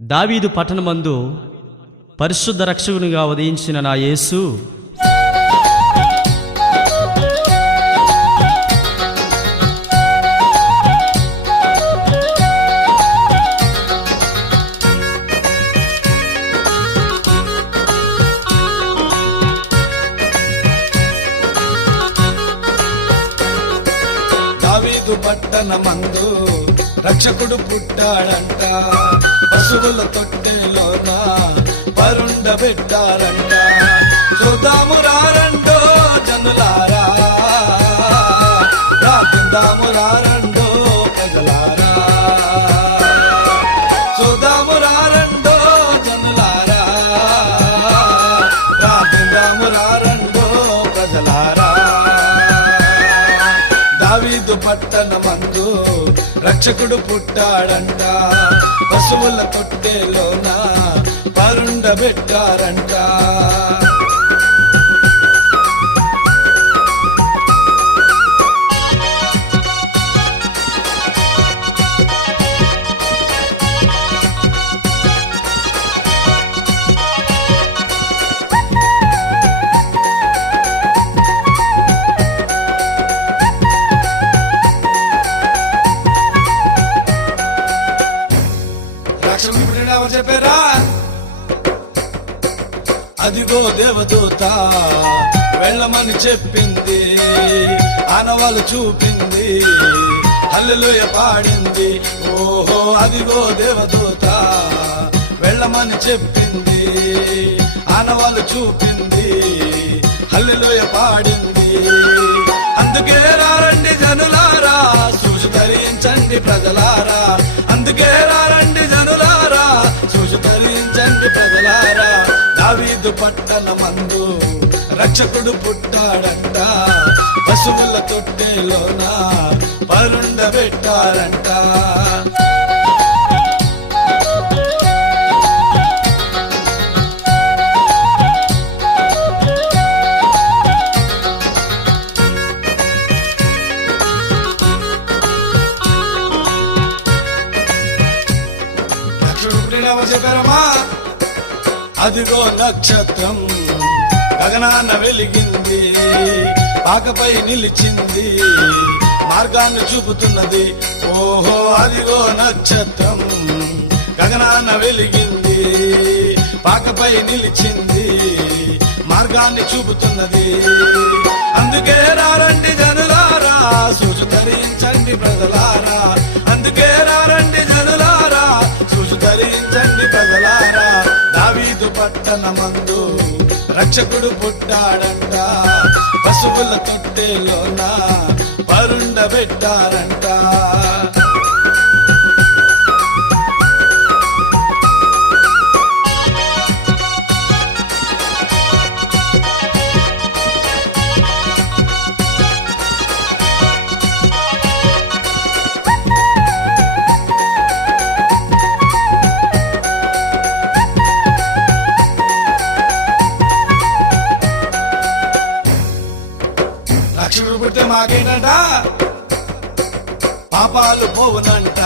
దావీదు పట్టణమందు పరిశుద్ధ రక్షకునిగా ఉదయించిన నా యేసు దావీదు పట్టణమందు రక్షకుడు పుట్టాడంట. పశువుల తొట్టెలోన పరుండబెట్టారంట. చూద్దాము రారండో జనులారా, ప్రార్థిద్దాము రారండో ప్రజలారా. చూద్దాము రారండో జనులారా, ప్రార్థిద్దాము రారండో ప్రజలారా. దావీదు పట్టణమందు రక్షకుడు పుట్టాడంట. పశువుల తొట్టెలోన పరుండబెట్టారంట. చెప్పారా? అదిగో దేవదూత వెళ్ళమని చెప్పింది, ఆనవాళ్ళు చూపింది, హల్లెలూయా పాడింది. ఓహో అదిగో దేవదూత వెళ్ళమని చెప్పింది, ఆనవాళ్ళు చూపింది, హల్లెలూయా పాడింది. అందుకే రారండి జనులారా, చూసి ధరించండి ప్రజలారా. అందుకే రారండి జనులారా, చూసి ధరించండి ప్రజలారా. దావీదు పట్టణమందు రక్షకుడు పుట్టాడంట. పశువుల తొట్టెలోన పరుండబెట్టారంట. చెప్పారమ్మా? అదిగో నక్షత్రం గగనాన వెలిగింది, పాకపై నిలిచింది, మార్గాన్ని చూపుతున్నది. ఓహో అదిగో నక్షత్రం గగనాన వెలిగింది, పాకపై నిలిచింది, మార్గాన్ని చూపుతున్నది. అందుకే రారండి జనులారా, చూసి ధరించండి ప్రజలారా. అందుకే రారండి జనులారా, చూసి ధరించండి ప్రజలారా. దావీదు పట్టణమందు రక్షకుడు పుట్టాడంట. పశువుల తొట్టెలోన పరుండబెట్టారంట. రక్షకుడు పుట్టే మాకేంటంట? పాపాలు పోవునంట,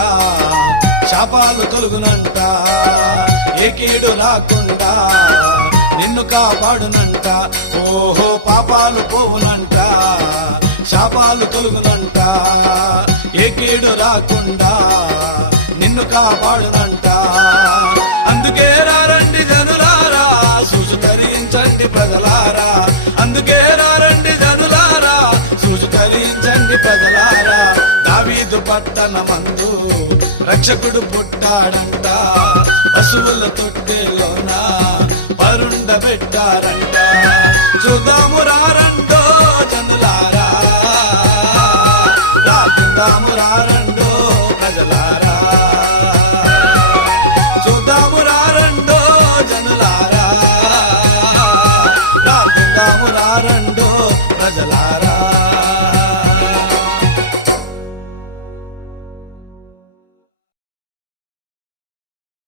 శాపాలు తొలుగునంట, ఏ కీడు రాకుండా నిన్ను కాపాడునంట. ఓహో పాపాలు పోవునంట, శాపాలు తొలుగునంట, ఏ కీడు రాకుండా నిన్ను కాపాడునంట. అందుకే రారండి జనులారా, చూసి ధరించండి ప్రజలారా. అందుకే రారండి జనులారా, చూసి ధరించండి ప్రజలారా. దావీదు పట్టణమందు రక్షకుడు పుట్టాడంట. పశువుల తొట్టెలోన పరుండబెట్టారంట. చూద్దాము రారండో జనులారా, రాకుందాము రార